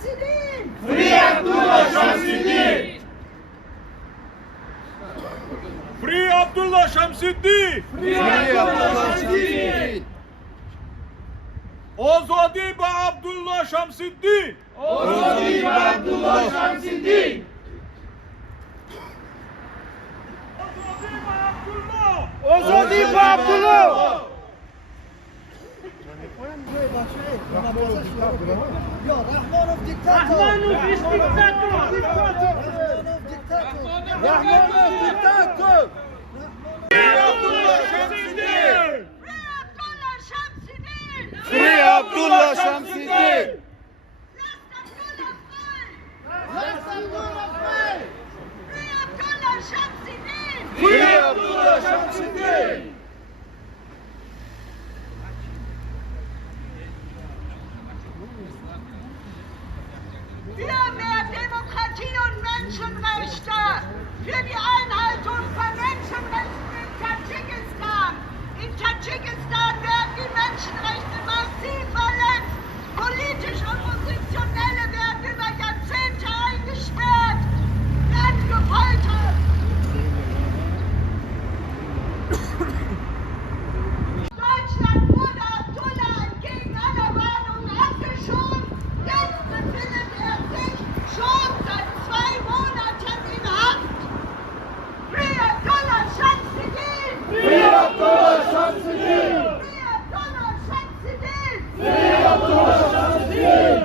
Şamsidin! Free Abdullah Şamsidin! Free Abdullah Şamsiddin! Free Abdullah Şamsidin! Ozodii ba Abdullah Şamsiddin! Ozodii ba Abdullah Şamsidin! Ozodii ba Abdullah! Ya Rahmanov diktatör! Rahmanov diktatör! Free Abdullah Şamsidin! Free Abdullah Şamsidin! Free Abdullah Şamsidin! Für mehr Demokratie und Menschenrechte, für die Einhaltung von Menschenrechten in Tadschikistan. In Tadschikistan werden die Menschenrechte massiv verletzt. Politisch Oppositionelle werden über Jahrzehnte eingesperrt, werden gefoltert. Deutschland wurde Abdullah entgegen aller Warnungen abgeschoben. Jetzt befindet er sich schon seit 2 Monaten in Haft. Free Abdullah Şamsidin! Free Abdullah Şamsidin! Free Abdullah Şamsidin! Free Abdullah Şamsidin!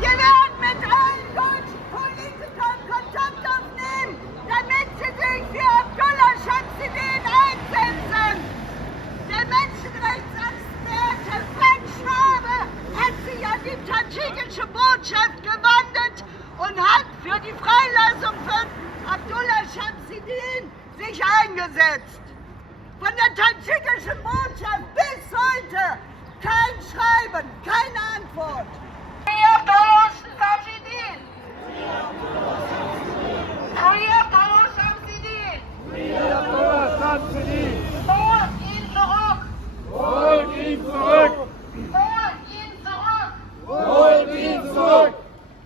Wir werden mit allen deutschen Politikern Kontakt aufnehmen, damit sie sich für Abdullah Şamsidin einsetzen. Der Menschenrechtsexperte Frank Schwabe hat sich an die tadschikische Botschaft gewandt und hat für die Freilassung von Abdullah Şamsidin sich eingesetzt. Von der tadschikischen Botschaft bis heute kein Schreiben, keine Antwort. Free Abdullah Şamsidin! Free Abdullah Şamsidin! Free Abdullah Şamsidin! Holt ihn zurück! Holt ihn zurück! Holt ihn zurück! Holt ihn zurück!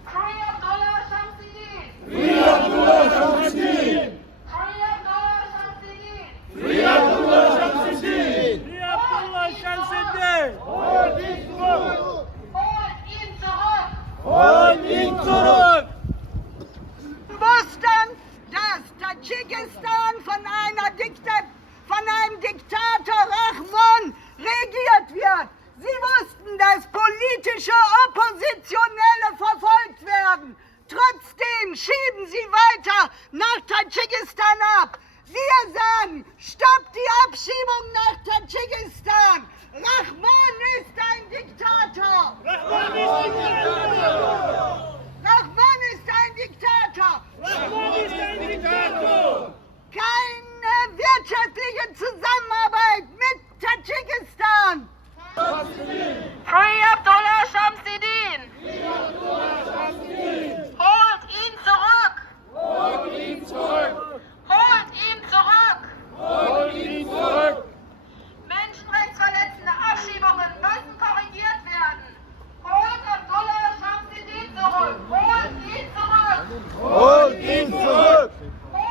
Free Abdullah Şamsidin! Free Abdullah Şamsidin! Free Abdullah Şamsidin! Free Abdullah Şamsidin! Free Abdullah Şamsidin! Holt ihn zurück! Holt ihn zurück! Holt ihn zurück! Wussten, dass Tadschikistan von einem Diktator Rahman regiert wird. Sie wussten, dass politische Oppositionelle verfolgt werden. Trotzdem schieben sie weiter nach Tadschikistan ab. Wir sagen, stoppt die Abschiebung nach Tadschikistan. Rahman ist ein Diktator. Rahman ist ein Diktator! Rahman ist ein Diktator. Rahman ist ein Diktator! Keine wirtschaftliche Zusammenarbeit mit Tadschikistan. Free Abdullah Şamsidin! Holt ihn zurück! Holt ihn zurück! Holt ihn zurück! Holt ihn zurück! Menschenrechtsverletzende Abschiebungen müssen korrigiert werden. Holt Abdullah Şamsidin zurück! Holt ihn zurück! Holt ihn zurück!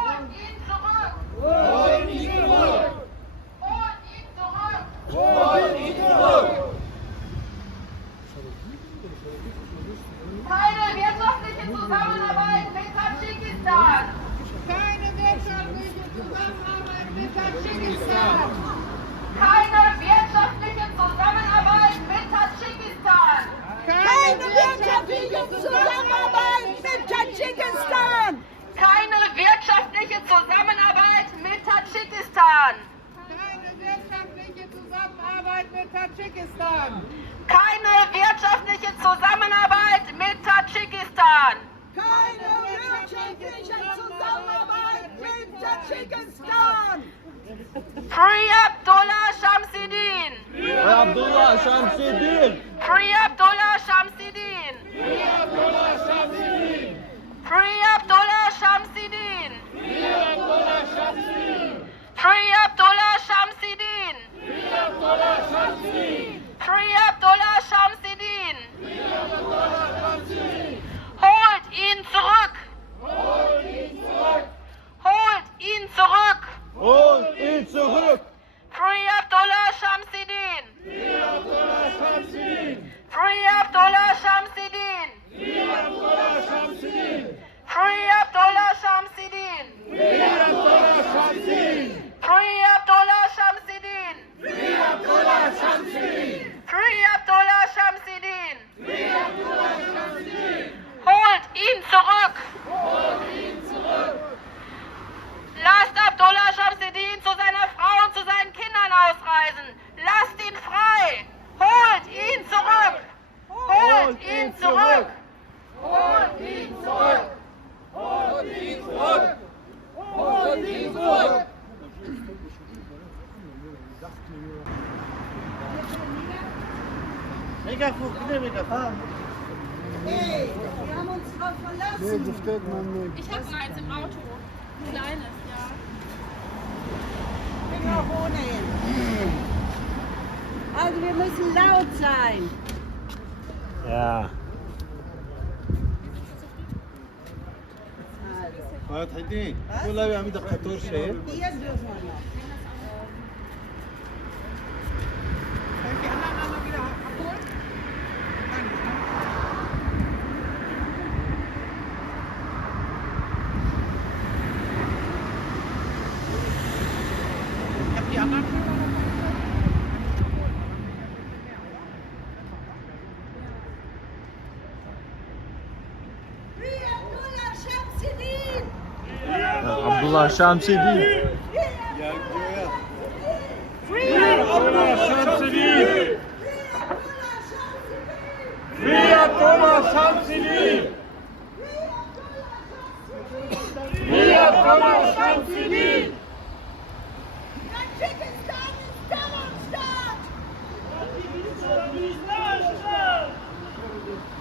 Holt ihn zurück! Holt ihn zurück! Holt ihn zurück! Holt ihn zurück! Keine wirtschaftliche Zusammenarbeit mit Tadschikistan! Keine wirtschaftliche Zusammenarbeit mit Tadschikistan. Keine wirtschaftliche Zusammenarbeit mit Tadschikistan! Keine wirtschaftliche Zusammenarbeit mit Tadschikistan! Keine wirtschaftliche Zusammenarbeit mit Tadschikistan! Keine wirtschaftliche Zusammenarbeit mit Tadschikistan. Keine wirtschaftliche Zusammenarbeit mit Tadschikistan! Keine wirtschaftliche Zusammenarbeit mit Tadschikistan! Free Abdullah Şamsidin! Free Abdullah Şamsidin! Free Abdullah Şamsidin! Free Abdullah Şamsidin! Free Abdullah Şamsidin! Free Abdullah Şamsidin! Free Megafon, bitte Megafon. Hey, wir haben uns drauf verlassen. Ich habe eins im Auto. Ein kleines, ja. Finger ohne hin. Also wir müssen laut sein. Ja. فتحتين ولا يعمل دكتور شيء Hier dürfen wir noch. Könnt die anderen dann noch wieder abholen? Kann ich, ne? Ich hab die anderen Kinder noch nicht. Free Abdullah Şamsiddin! Abdullah Şamsidin. Free Abdullah Şamsiddin!